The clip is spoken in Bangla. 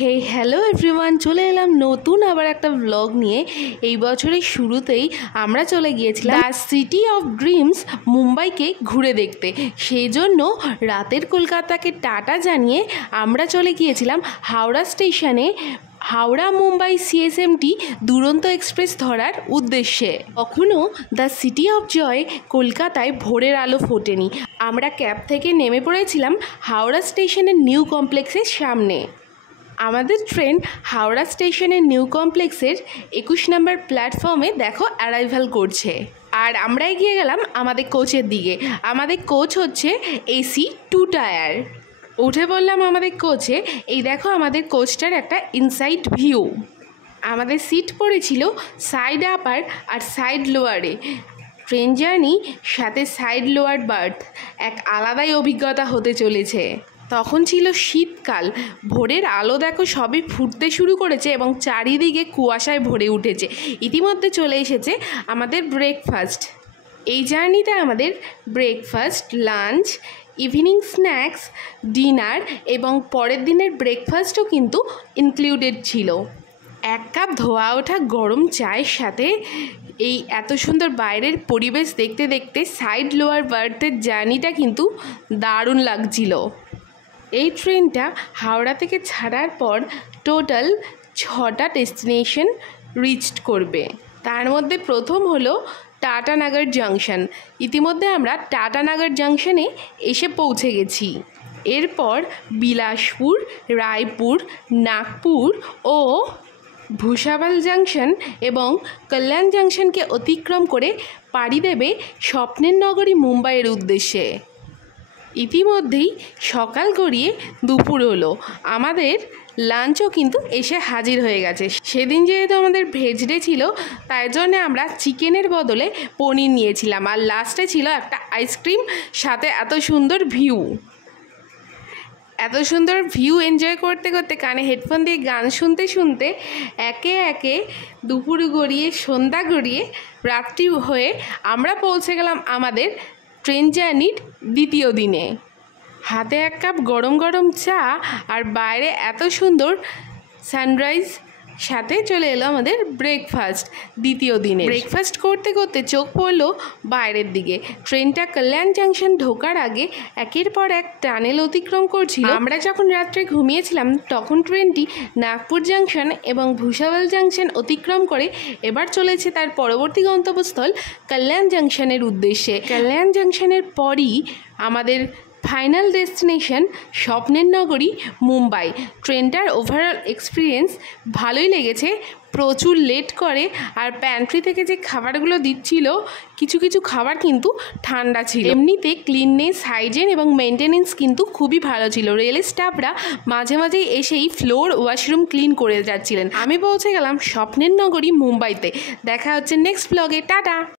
হে হ্যালো এভরিওয়ান, চলে এলাম নতুন আবার একটা ব্লগ নিয়ে। এই বছরের শুরুতেই আমরা চলে গিয়েছিলাম দ্য সিটি অফ ড্রিমস মুম্বাইকে ঘুরে দেখতে। সেই জন্য রাতের কলকাতাকে টাটা জানিয়ে আমরা চলে গিয়েছিলাম হাওড়া স্টেশনে হাওড়া মুম্বাই সিএসএমটি দুরন্ত এক্সপ্রেস ধরার উদ্দেশ্যে। কখনো দ্য সিটি অফ জয় কলকাতায় ভোরের আলো ফোটেনি। আমরা ক্যাব থেকে নেমে পড়েছিলাম হাওড়া স্টেশনের নিউ কমপ্লেক্সের সামনে। আমাদের ট্রেন হাওড়া স্টেশনের নিউ কমপ্লেক্সের 21 নম্বর প্ল্যাটফর্মে দেখো অ্যারাইভাল করছে, আর আমরা এগিয়ে গেলাম আমাদের কোচের দিকে। আমাদের কোচ হচ্ছে এসি 2 টায়ার। উঠে বললাম আমাদের কোচে। এই দেখো আমাদের কোচটার একটা ইনসাইড ভিউ। আমাদের সিট পড়েছিল সাইড আপার আর সাইড লোয়ারে। ট্রেন জার্নি সাথে সাইড লোয়ার বার্থ এক আলাদাই অভিজ্ঞতা হতে চলেছে। তখন ছিল শীতকাল। ভোরের আলো দেখো সবই ফুটতে শুরু করেছে এবং চারিদিকে কুয়াশায় ভরে উঠেছে। ইতিমধ্যে চলে এসেছে আমাদের ব্রেকফাস্ট। এই জার্নিতে আমাদের breakfast, lunch, evening snacks, dinner এবং পরের দিনের ব্রেকফাস্টও কিন্তু ইনক্লুডেড ছিল। 1 কাপ ধোয়া ওঠা গরম চায়ের সাথে এই এত সুন্দর বাইরের পরিবেশ দেখতে দেখতে সাইড লোয়ার বার্থের জার্নিটা কিন্তু দারুণ লাগছিল। এই ট্রেনটা হাওড়া থেকে ছাড়ার পর টোটাল 6টা ডেস্টিনেশন রিচড করবে। তার মধ্যে প্রথম হলো টাটানগর জাংশন। ইতিমধ্যে আমরা টাটানগর জাংশনে এসে পৌঁছে গেছি। এরপর বিলাসপুর, রায়পুর, নাগপুর ও ভুসাবল জাংশন এবং কল্যাণ জাংশনকে অতিক্রম করে পাড়ি দেবে স্বপ্নের নগরী মুম্বাইয়ের উদ্দেশ্যে। ইতিমধ্যেই সকাল গড়িয়ে দুপুর হলো। আমাদের লাঞ্চও কিন্তু এসে হাজির হয়ে গেছে। সেদিন যেহেতু আমাদের ভেজ ডে ছিল, তাই জন্যে আমরা চিকেনের বদলে পনির নিয়েছিলাম, আর লাস্টে ছিল একটা আইসক্রিম, সাথে এত সুন্দর ভিউ। এত সুন্দর ভিউ এনজয় করতে করতে কানে হেডফোন দিয়ে গান শুনতে শুনতে একে একে দুপুর গড়িয়ে সন্ধ্যা গড়িয়ে রাত্রি হয়ে আমরা পৌঁছে গেলাম আমাদের ট্রেন জার্নির দ্বিতীয় দিনে। হাতে 1 কাপ গরম গরম চা আর বাইরে এত সুন্দর সানরাইজ, সাথে চলে এলো আমাদের ব্রেকফাস্ট দ্বিতীয় দিনে। ব্রেকফাস্ট করতে করতে চোখ পড়লো বাইরের দিকে। ট্রেনটা কল্যাণ জাংশন ঢোকার আগে একের পর এক টানেল অতিক্রম করছিল। আমরা যখন রাত্রে ঘুমিয়েছিলাম তখন ট্রেনটি নাগপুর জাংশন এবং ভুসাবল জাংশন অতিক্রম করে এবার চলেছে তার পরবর্তী গন্তব্যস্থল কল্যাণ জাংশনের উদ্দেশ্যে। কল্যাণ জাংশনের পরই আমাদের ফাইনাল ডেস্টিনেশন স্বপ্নের নগরী মুম্বাই। ট্রেনটার ওভারঅল এক্সপিরিয়েন্স ভালোই লেগেছে। প্রচুর লেট করে, আর প্যান্ট্রি থেকে যে খাবারগুলো দিচ্ছিল কিছু কিছু খাবার কিন্তু ঠান্ডা ছিল। এমনিতে ক্লিননেস, হাইজিন এবং মেনটেনেন্স কিন্তু খুবই ভালো ছিল। রেল স্টাফরা মাঝে মাঝেই এসেই ফ্লোর, ওয়াশরুম ক্লিন করে যাচ্ছিলেন। আমি পৌঁছে গেলাম স্বপ্নের নগরী মুম্বাইতে। দেখা হচ্ছে নেক্সট ব্লগে। টাটা।